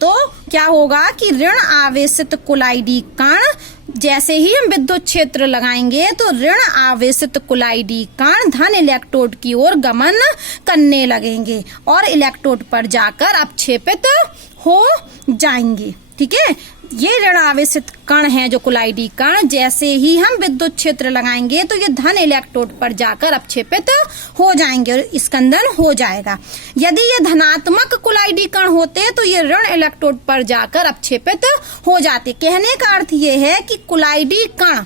तो क्या होगा कि ऋण आवेशित कुलाइडी कण, जैसे ही हम विद्युत क्षेत्र लगाएंगे तो ऋण आवेशित कुलाइडी कण धन इलेक्ट्रोड की ओर गमन करने लगेंगे और इलेक्ट्रोड पर जाकर अपक्षेपित हो जाएंगे। ठीक है, ये ऋण आवेशित कण हैं जो कुलाइडी कण, जैसे ही हम विद्युत क्षेत्र लगाएंगे तो ये धन इलेक्ट्रोड पर जाकर अपक्षेपित हो जाएंगे और स्कंदन हो जाएगा। यदि ये धनात्मक कुलाइडी कण होते तो ये ऋण इलेक्ट्रोड पर जाकर अपक्षेपित हो जाते। कहने का अर्थ ये है कि कुलाइडी कण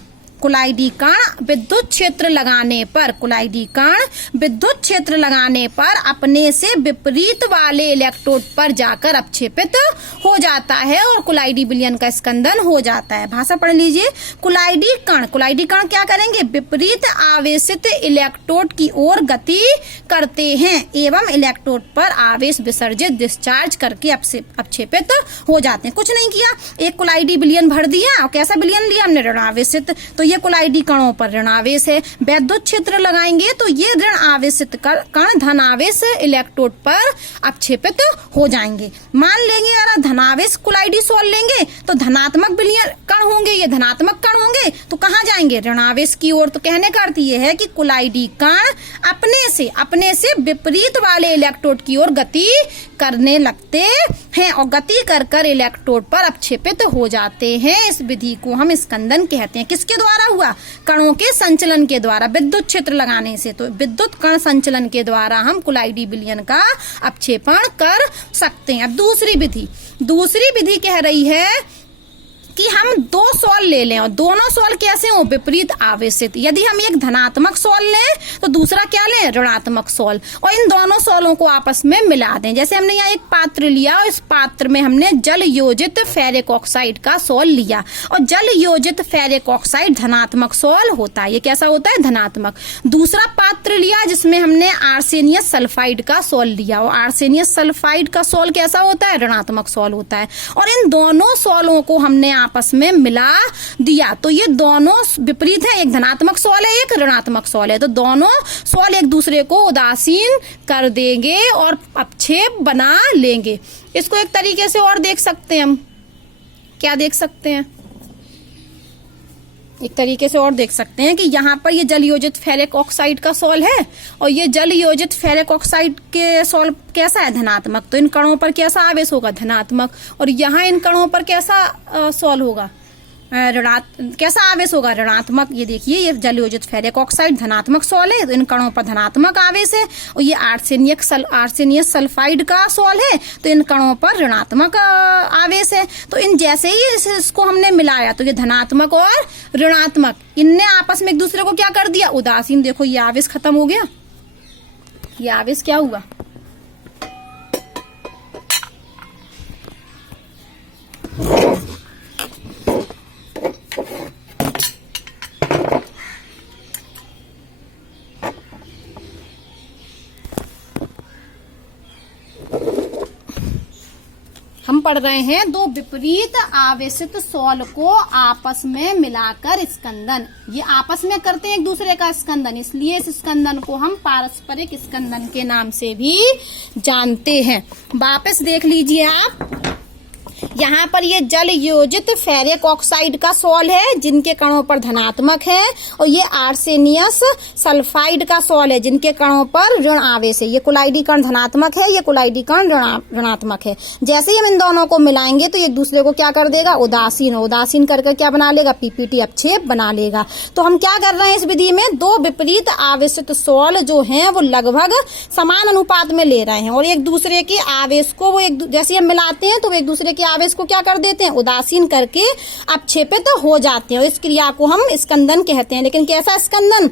विद्युत क्षेत्र लगाने पर अपने से विपरीत वाले इलेक्ट्रोड पर जाकर अपक्षेपित हो जाता है और कुलाइडी विलयन का स्कंदन हो जाता है। भाषा पढ़ लीजिए। कुलाइडी कण क्या करेंगे? विपरीत आवेशित इलेक्ट्रोड की ओर गति करते हैं एवं इलेक्ट्रोड पर आवेश विसर्जित डिस्चार्ज करके अपक्षेपित हो जाते हैं। कुछ नहीं किया, एक कुलाइडी विलयन भर दिया और कैसा विलयन लिया हमने? ऋण आवेशित। तो ये कुलाइडी कणों पर ऋण आवेश है। विद्युत क्षेत्र लगाएंगे तो ये ऋण आवेशित कण धन आवेश इलेक्ट्रोड पर अपक्षेपित हो जाएंगे। मान लेंगे अगर धनावेश कुलाइडी सोल लेंगे तो धनात्मक विलयन कण होंगे, ये धनात्मक कण होंगे तो कहाँ जाएंगे? ऋण आवेश की ओर। तो कहने का अर्थ ये है कि कुलाइडी कण अपने से विपरीत वाले इलेक्ट्रोड की ओर गति करने लगते हैं और गति कर इलेक्ट्रोड पर अपक्षेपित हो जाते हैं। इस विधि को हम स्कंदन कहते हैं। किसके द्वारा हुआ? कणों के संचलन के द्वारा, विद्युत क्षेत्र लगाने से। तो विद्युत कण संचलन के द्वारा हम कुलाइडी विलयन का अपक्षेपण कर सकते हैं। अब दूसरी विधि कह रही है कि हम दो सोल ले लें और दोनों सोल कैसे हो? विपरीत आवेशित। यदि हम एक धनात्मक सोल लें तो दूसरा क्या लें? ऋणात्मक सोल, और इन दोनों सोलों को आपस में मिला दें। जैसे हमने यहाँ एक पात्र लिया और इस पात्र में हमने जल योजित फेरिक ऑक्साइड का सोल लिया और जल योजित फेरिक ऑक्साइड धनात्मक सोल होता है। ये कैसा होता है? धनात्मक। दूसरा पात्र लिया जिसमें हमने आर्सेनियस सल्फाइड का सोल लिया और आर्सेनियस सल्फाइड का सोल कैसा होता है? ऋणात्मक सोल होता है। और इन दोनों सोलों को हमने आपस में मिला दिया तो ये दोनों विपरीत है, एक धनात्मक सोल है, एक ऋणात्मक सोल है। तो दोनों सोल एक दूसरे को उदासीन कर देंगे और अपक्षेप बना लेंगे। इसको एक तरीके से और देख सकते हैं हम। क्या देख सकते हैं? एक तरीके से और देख सकते हैं कि यहाँ पर ये जल योजित फेरिक ऑक्साइड का सोल है और ये जल योजित फेरिक ऑक्साइड के सोल कैसा है? धनात्मक। तो इन कणों पर कैसा आवेश होगा? धनात्मक। और यहाँ इन कणों पर कैसा सोल होगा? कैसा आवेश होगा? ऋणात्मक। ये देखिए, ये जल योजित फेरिक ऑक्साइड धनात्मक सोल है तो इन कणों पर धनात्मक आवेश है और ये आर्सेनियस सल्फाइड का सोल है तो इन कणों पर ऋणात्मक आवेश है। तो इन जैसे ही इसको हमने मिलाया तो ये धनात्मक और ऋणात्मक इनने आपस में एक दूसरे को क्या कर दिया? उदासीन। देखो ये आवेश खत्म हो गया। ये आवेश क्या हुआ? हम पढ़ रहे हैं दो विपरीत आवेशित सोल को आपस में मिलाकर स्कंदन। ये आपस में करते हैं एक दूसरे का स्कंदन, इसलिए इस स्कंदन को हम पारस्परिक स्कंदन के नाम से भी जानते हैं। वापस देख लीजिए आप, यहाँ पर ये जल योजित फेरिक ऑक्साइड का सोल है जिनके कणों पर धनात्मक है और ये आर्सेनियस सल्फाइड का सोल है जिनके कणों पर ऋण आवेश है। ये कुलाइडी कण धनात्मक है, ये कुलाइडी कण ऋणात्मक है। जैसे ही हम इन दोनों को मिलाएंगे तो एक दूसरे को क्या कर देगा? उदासीन। उदासीन करके क्या बना लेगा? पीपीटी अपक्षेप बना लेगा। तो हम क्या कर रहे हैं इस विधि में? दो विपरीत आवेशित सोल जो हैं वो लगभग समान अनुपात में ले रहे हैं और एक दूसरे के आवेश को वो जैसे हम मिलाते हैं तो एक दूसरे के आवेश को क्या कर देते हैं? उदासीन करके अपक्षेपित हो जाते हैं और इस क्रिया को हम स्कंदन कहते हैं। लेकिन कैसा स्कंदन?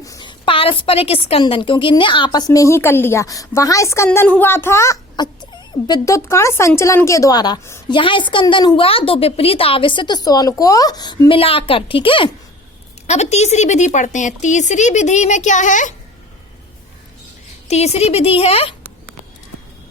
पारस्परिक स्कंदन, क्योंकि इनने आपस में ही कर लिया। वहां स्कंदन हुआ था विद्युत कण संचलन के द्वारा, यहाँ स्कंदन हुआ दो विपरीत आवेशित सोल को मिलाकर। ठीक है, अब तीसरी विधि पढ़ते हैं। तीसरी विधि में क्या है? तीसरी विधि है